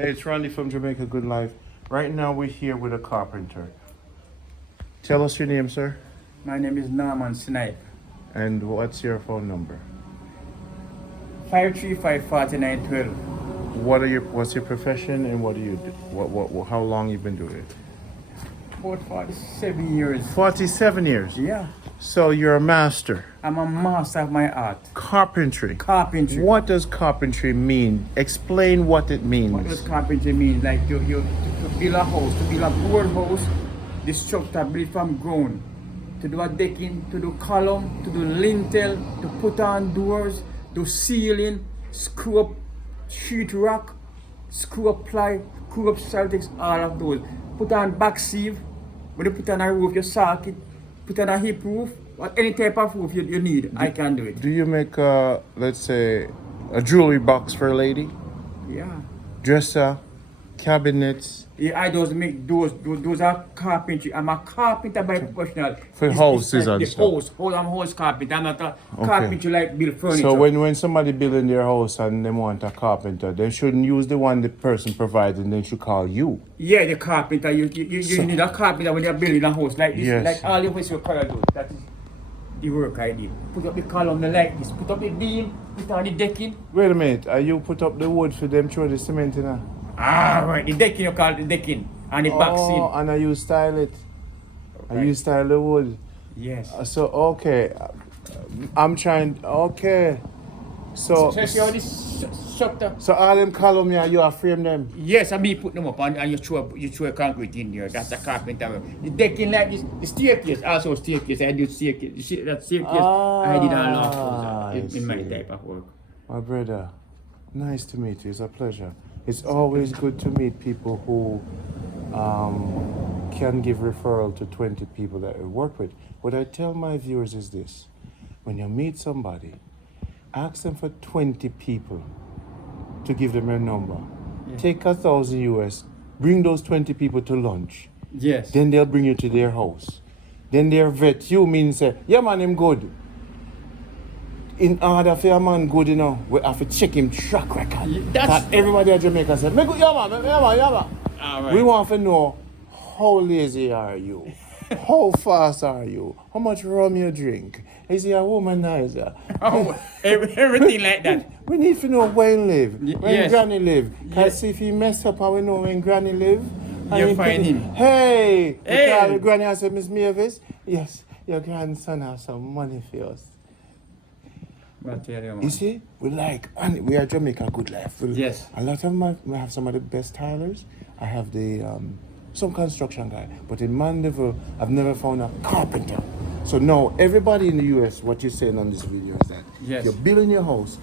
Hey, it's Randy from Jamaica Good Life. Right now we're here with a carpenter. Tell us your name, sir. My name is Norman Snipe. And what's your phone number? 535-4912. What's your profession and what do you do? How long you been doing it? About 47 years. 47 years. Yeah. So you're a master. I'm a master of my art. Carpentry. Carpentry. What does carpentry mean? Explain what it means. What does carpentry mean? Like you to build a house, to build a board house, the structure built from ground. To do a decking, to do column, to do lintel, to put on doors, do ceiling, screw up sheet rock, screw up ply, screw up celtics, all of those. Put on back sieve. When you put on a roof, you sack it. Put on a hip roof, or any type of roof you need, I can do it. Do you make, let's say, a jewelry box for a lady? Yeah. Dresser, cabinets? Yeah, I just make those are carpentry. I'm a carpenter by professional. For houses and stuff. I'm a house carpenter. I'm not a carpenter like build furniture. So when somebody building their house and they want a carpenter, they shouldn't use the one the person provided, they should call you. Yeah, the carpenter. You need a carpenter when you're building a house like this. Yes. Like all the ways you can do. That is the work I did. Put up the column like this. Put up the beam. Put on the decking. Wait a minute, you put up the wood for them throw the cement in there? Ah, right. The decking, you call it the decking. And the back seam. And you style it. Right. And you style the wood. Yes. So, okay. I'm trying, okay. So see how this structure? So all them column here, you are frame them? Yes, and me put them up and you throw a concrete in there. That's a carpenter. The decking like this, the staircase, also staircase. I do staircase. You see that staircase? I did all of those in my type of work. My brother, nice to meet you. It's a pleasure. It's always good to meet people who can give referral to 20 people that we work with. What I tell my viewers is this. When you meet somebody, ask them for 20 people to give them a number. Yeah. Take 1,000 US, bring those 20 people to lunch. Yes. Then they'll bring you to their house. Then they'll vet you, mean say, yeah man, him good. In order for a man good, you know, we have to check him track record. That's everybody at Jamaica said, me good, yeah man. All right. We want to know how lazy are you? How fast are you? How much rum you drink? Is he a womanizer? Oh, everything like that. We need to know where he live, where Granny live. Yes. Because if he mess up, how we know when Granny live? You find him. Hey! Hey! Granny and said, Miss Mavis, yes, your grandson has some money for us. You see, we are Jamaica Good Life. Yes. A lot of them, we have some of the best tilers. I have some construction guy. But in Mandeville, I've never found a carpenter. So now, everybody in the US, what you're saying on this video is that you're building your house,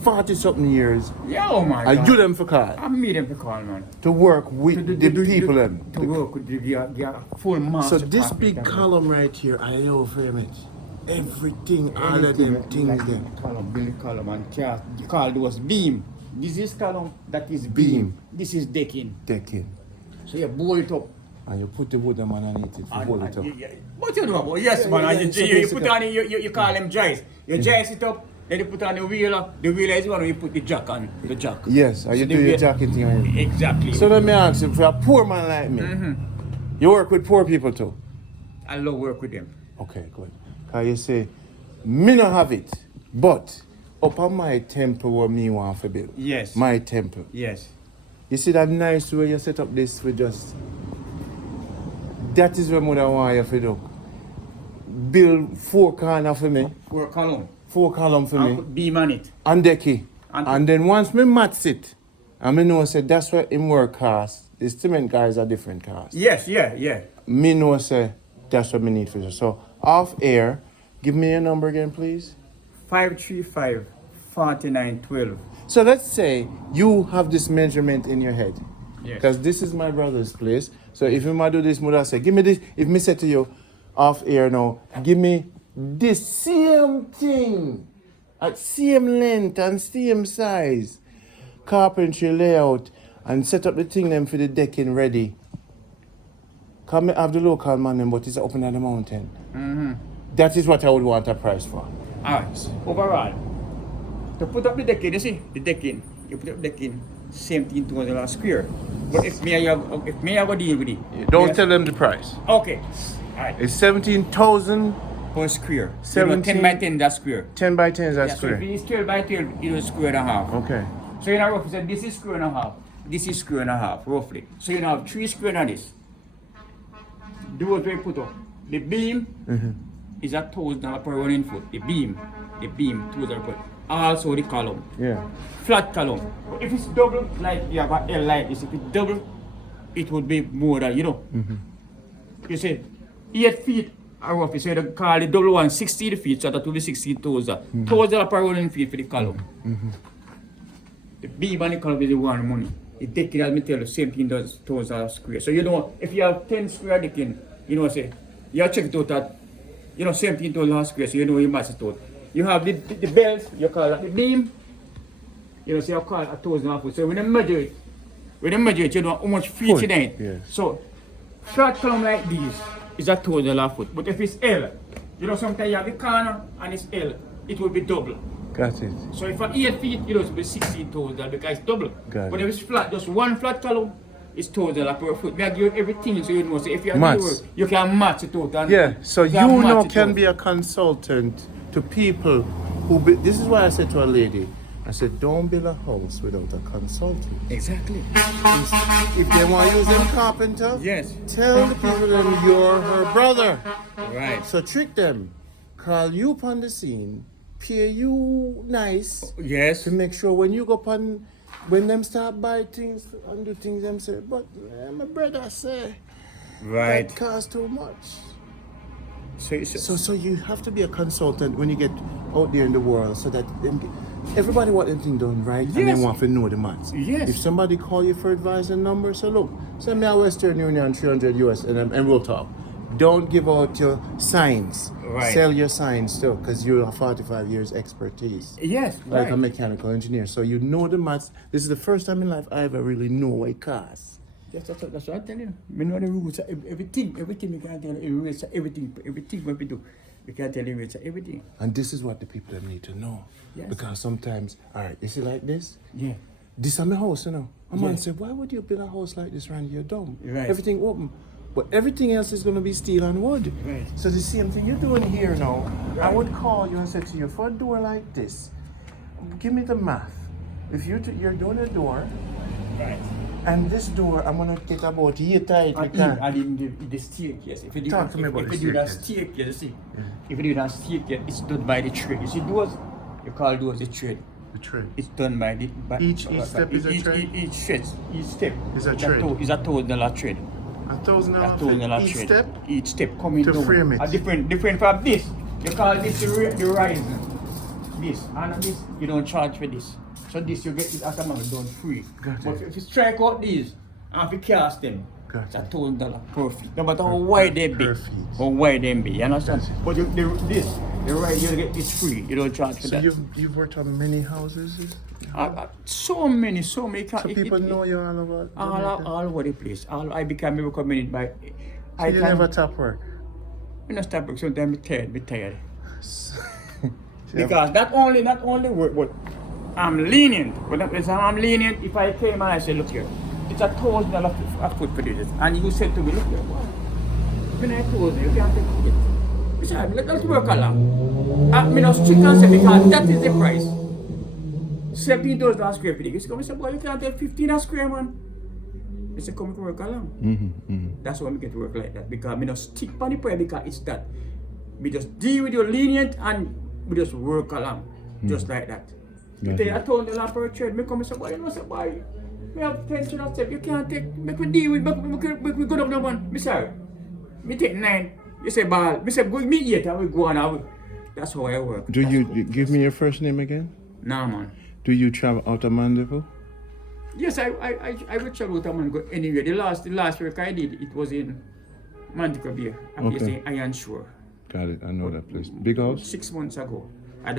40-something years. Yeah, oh my God. I do them for call. I meet them for call, man. To work with the people them. To work with the full master. So this big column right here, I know frame it. Everything, all of them things them. Column, build column and chart. You call those beam. This is column, that is beam. This is decking. Decking. So you bolt it up. And you put the wood underneath it to hold it up. What you do about? Yes, man. You put on, you call them joist. You joist it up, then you put on the wheeler. The wheeler is one where you put the jack on. The jack. Yes, and you do your jacking thing on it. Exactly. So let me ask you, for a poor man like me, you work with poor people too? I love work with them. Okay, good. Because you say, me not have it, but up on my temple where me want to build. Yes. My temple. Yes. You see that nice way you set up this for just... That is what I want you to do. Build 4 corners for me. 4 column. 4 columns for me. Put beam on it. And decky. And then once me mats it, and me know say that's what him work cost. The cement guys are different cost. Yes, yeah. Me know say that's what me need for you. So off air, give me your number again, please. 535-4912. So let's say you have this measurement in your head. Yes. Because this is my brother's place. So if you might do this, mother say, give me this. If me say to you off air now, give me the same thing at same length and same size. Carpentry layout and set up the thing them for the decking ready. Come have the local man them, but it's up in the mountain. That is what I would want a price for. Alright, overall, to put up the decking, you see, the decking, you put up the decking, $17,000 square. But if me I go deal with it. Don't tell them the price. Okay. Alright. It's 17,000. Per square. 17 10 by 10 that square. 10 by 10 is that Yeah, so square. if it is 12 by 12, it is square and a half. Okay. So you know roughly say this is square and a half. This is square and a half, roughly. So you have 3 square on this. Do what we put up. The beam is $1,000 per running foot. The beam $2,000 per. Also the column. Yeah. Flat column. But if it's double, like you have an L like this, if it's double, it would be more than, you know. You say 8 feet are roughly, so you call the double one 16 feet, so that will be 16,000. $1,000 per running feet for the column. The beam and the column is the one money. The decking, as me tell you, same thing does $1,000 square. So you know, if you have 10 square decking, you know, say, you have check it out at, you know, same thing $1,000 square, so you know you match it out. You have the belts, you call it the beam, you know, so you call it $1,000 foot. So when you measure it, you know how much feet Foot, in it. yes. So, flat column like this is $1,000 foot. But if it's L, you know, sometimes you have the corner and it's L, it will be double. Got it. So if for 8 feet, it will be 16,000 because it's double. Got But it. if it's flat, just one flat column, it's $1,000 per foot. I give you everything so you know. So if you have Match. to work, you can match it out. And Yeah, so you can match now it can out. be a consultant to people who, this is why I said to a lady, I said, don't build a house without a consultant. Exactly. If they want to use them carpenter, Yes. tell the people that you're her brother. Right. So trick them, call you upon the scene, pay you nice Yes. to make sure when you go upon, when them start buy things and do things, them say, but my brother say, Right. that costs too much. So So you have to be a consultant when you get out there in the world, so that everybody want everything done right, and Yes. they want to know the maths. Yes. If somebody call you for advice and number, say, look, send me a Western Union 300 US and we'll talk. Don't give out your signs. Right. Sell your signs too, because you have 45 years expertise. yes. Like Right. a mechanical engineer. So you know the maths. This is the first time in life I ever really know what it costs. That's what I tell you. We know the rules, everything we can tell you, everything what we do. We can tell you everything. And this is what the people them need to know. Yes. Because sometimes, all right, you see like this? Yeah. This is my house, you know. A man Yeah. said, why would you build a house like this around here? Dumb. Right. Everything open. But everything else is going to be steel and wood. Right. So the same thing you're doing here now, I would call you and say to you, for a door like this, give me the math. If you're doing a door, Right. and this door, I'm going to get about here tight. And in the staircase, if you do, Talk to me about if the you do that staircase. staircase, you see, if you do that staircase, it's done by the trade. You see, doors, you call doors the trade. The trade. It's done by the Each step is a trade? Each step Is a trade. Is $1,000 trade. $1,000 $1,000 each trade. step? Each step coming To down. frame it. Different from this. You call this the rising. This and this you don't charge for this. So this you get it automatically done free. Got But it. if you strike out these and if you cast them, Got it's it. $1,000 per feet. No matter how wide they be. Per feet. How wide they be. You understand? Got it. But the right you get this free. You don't charge for So that. you've worked on many houses? So many. So people know you all over Jamaica? all over the place. I became recommended by. So you never top work? I don't stop work. Sometimes I'm tired. Because not only work, but I'm lenient. When I'm lenient, if I came and I say, look here, it's $1,000 a foot for this. And you said to me, look here, what? When I told you, you can't take it. You said, let us work along. I just strict and say, because that is the price. $17 square feet. You say, boy, you can't take 15 a square, man. You say, come work along. That's why we get to work like that. Because I don't stick on the price because it's that. We just deal with your lenient and we just work along. Just like that. You tell I told the per trade, me come and say, boy, you know, say, boy, we have 10 step, you can't take, make we deal with, make we go up the one. Me say, me take 9. You say, ball. Me say, go me 8 and we go on. That's how I work. Do you give me your first name again? Nah, man. Do you travel out of Mandeville? Yes, I will travel to man go anywhere. The last work I did, it was in Mandeville, a place in Iron Shore. Got it. I know that place. Big house? 6 months ago. I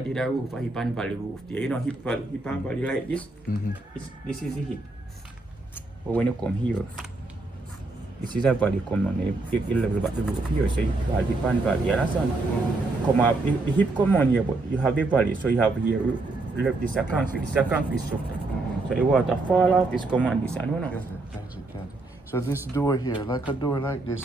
did a roof, a hip and valley roof there. You know, hip and valley like this. This is the hip. But when you come here, this is a valley come on. You level back the roof here, so you call hip and valley. You understand? Come up, the hip come on here, but you have the valley, so you have here. This is a concrete structure. So the water fall off, this come on this, I don't know. Got it. So this door here, like a door like this,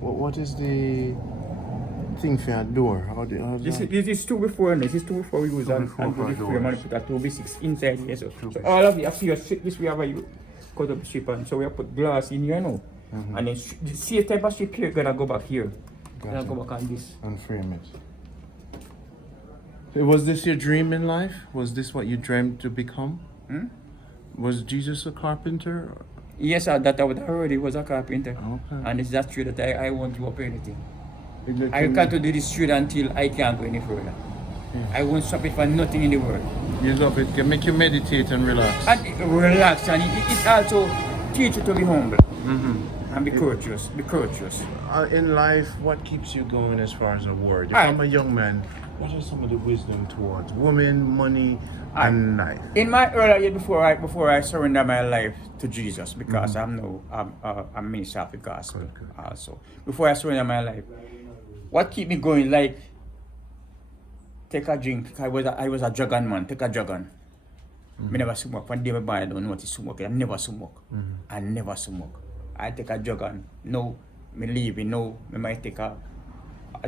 what is the thing for a door? This is 2 before, and this is 2 before we use and do the frame and put a 2B6 inside here. So all of you have to strip this way where you cut up the strip, and so we have put glass in here now. And then the same type of strip here gonna go back here. Gonna go back on this. And frame it. Was this your dream in life? Was this what you dreamed to become? Was Jesus a carpenter? Yes, that I would already was a carpenter. Okay. And it's that true that I won't give up anything. I can't do this trade until I can't go any further. I won't stop it for nothing in the world. You love it. Can make you meditate and relax. And relax, and it also teach you to be humble and be courteous. Be courteous. In life, what keeps you going as far as a word? If I'm a young man, what are some of the wisdom towards women, money, and life? In my earlier years, before I surrender my life to Jesus, because I'm a minister of the gospel also. Before I surrender my life, what keep me going? Like, take a drink. I was a dragon man. Take a dragon. I never smoke. One day my body, I don't know what is smoke. I never smoke. I never smoke. I take a dragon. No, me leave it. No, I might take a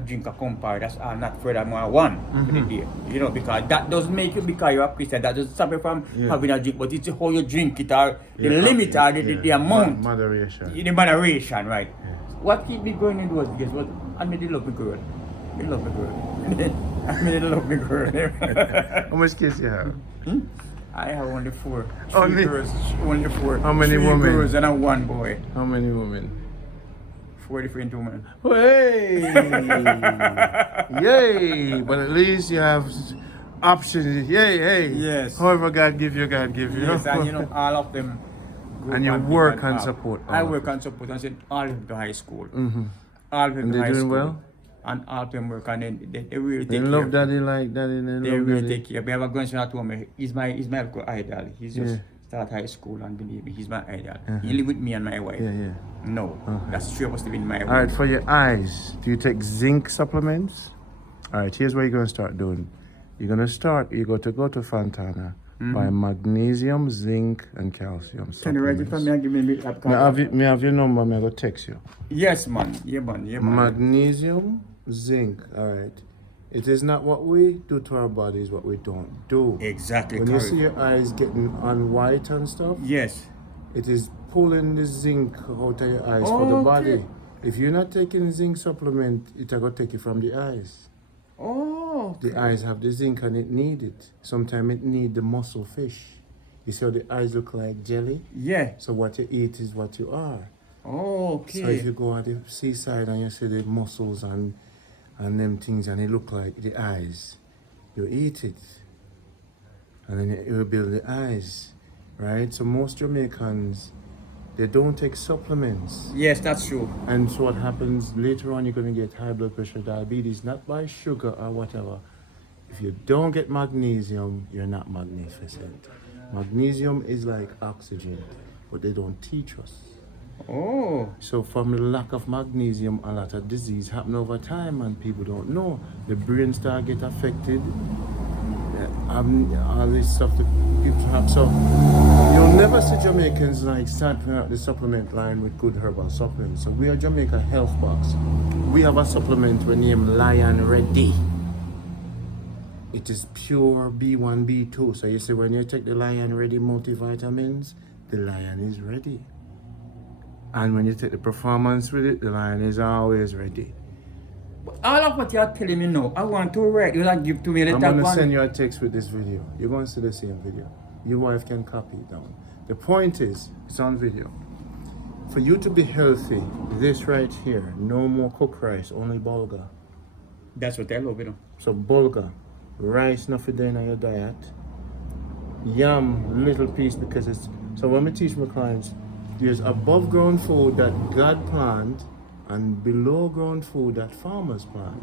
drink a compare. That's not further more one for the day. You know, because that doesn't make you because you're a Christian. That doesn't stop you from having a drink. But it's how you drink it, or the limit, or the amount. Moderation. The moderation, right? What keep me going in those days? What I mean, they love me girl. They love me girl. I mean, they love me girl. How much kids you have? I have only 4. Only? 3 girls, only 4. How many 3 women? girls and 1 boy. How many women? 4 different women. Hey! Yay! But at least you have options. Yay! Hey! Yes. However God give you, God give you. Yes, and you know, all of them. And you work and support. I work and support and send all of them to high school. All of them And to they high doing school. well? And all of them work, and then they really take They care. love daddy like daddy. They really take care. We have a grandson at home. He's my idol. He's just start high school, and believe me, he's my idol. He live with me and my wife. Yeah. No, that's 3 of us living in my wife. All right, for your eyes, do you take zinc supplements? All right, here's what you're gonna start doing. You're gonna go to Fontana, buy magnesium, zinc, and calcium supplements. Can you write it for me and give me Me have your number, me I go text you. Yes, man. Yeah, man. Magnesium, zinc, all right. It is not what we do to our bodies, what we don't do. Exactly. When you see your eyes getting on white and stuff, yes, it is pulling the zinc out of your eyes for the body. If you're not taking zinc supplement, it's going to take it from the eyes. The eyes have the zinc and it need it. Sometimes it need the muscle fish. You see how the eyes look like jelly? Yeah. So what you eat is what you are. Okay. So if you go at the seaside and you see the mussels and them things and it look like the eyes, you eat it. And then it will build the eyes, right? So most Jamaicans, they don't take supplements. Yes, that's true. And so what happens later on, you're going to get high blood pressure, diabetes, not by sugar or whatever. If you don't get magnesium, you're not magnificent. Magnesium is like oxygen, but they don't teach us. So from the lack of magnesium, a lot of disease happen over time and people don't know. The brain start get affected. All this stuff that people have. So you'll never see Jamaicans like starting out the supplement line with good herbal supplements. So we are Jamaica Health Box. We have a supplement we name Lion Ready. It is pure B1, B2. So you see when you take the Lion Ready multivitamins, the lion is ready. And when you take the performance with it, the lion is always ready. All of what you're telling me now, I want to write. You like give to me later. I'm going to send you a text with this video. You're going to see the same video. Your wife can copy it down. The point is, it's on video. For you to be healthy, this right here, no more cooked rice, only bulgur. That's what I love, you know. So bulgur, rice not for dinner in your diet. Yam, little piece because it's... So when we teach my clients, there's above ground food that God plant and below ground food that farmers plant.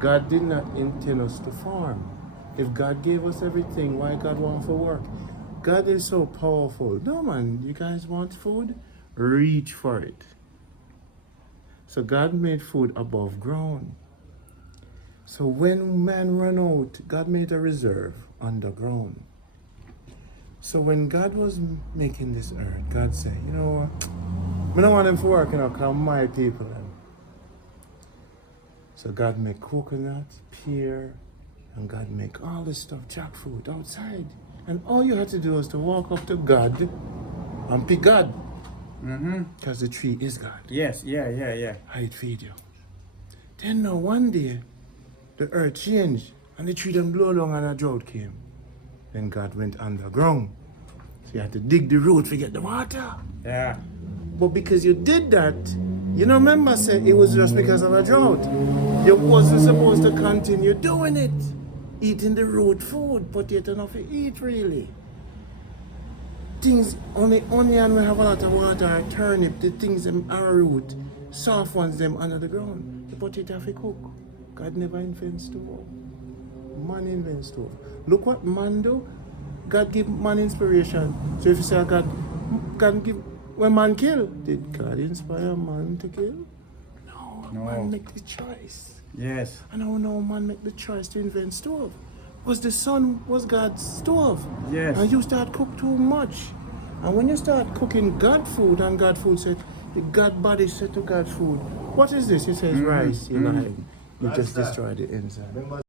God did not intend us to farm. If God gave us everything, why God want for work? God is so powerful. No man, you guys want food? Reach for it. So God made food above ground. So when man ran out, God made a reserve underground. So when God was making this earth, God said, you know what? I don't want them to work, because my people. So God make coconut, pear, and God make all this stuff, jackfruit, outside. And all you had to do was to walk up to God and pick God. Because the tree is God. Yes, yeah. I'd feed you. Then now one day, the earth changed and the tree done blow down and a drought came. Then God went underground. So you had to dig the root to get the water. Yeah. But because you did that, you know, remember I said it was just because of a drought. You wasn't supposed to continue doing it. Eating the root food, potato enough to eat really. Things on the onion we have a lot of water, turnip, the things them arrowroot, soft ones them under the ground. The potato have to cook. God never invents stove. Man invents stove. Look what man do. God give man inspiration. So if you say God give when man kill, did God inspire man to kill? No. Man make the choice. Yes. And how now man make the choice to invent stove? Because the sun was God's stove. Yes. And you start cook too much. And when you start cooking God food and God food said, the God body said to God food, what is this? He says rice. You just destroy the inside.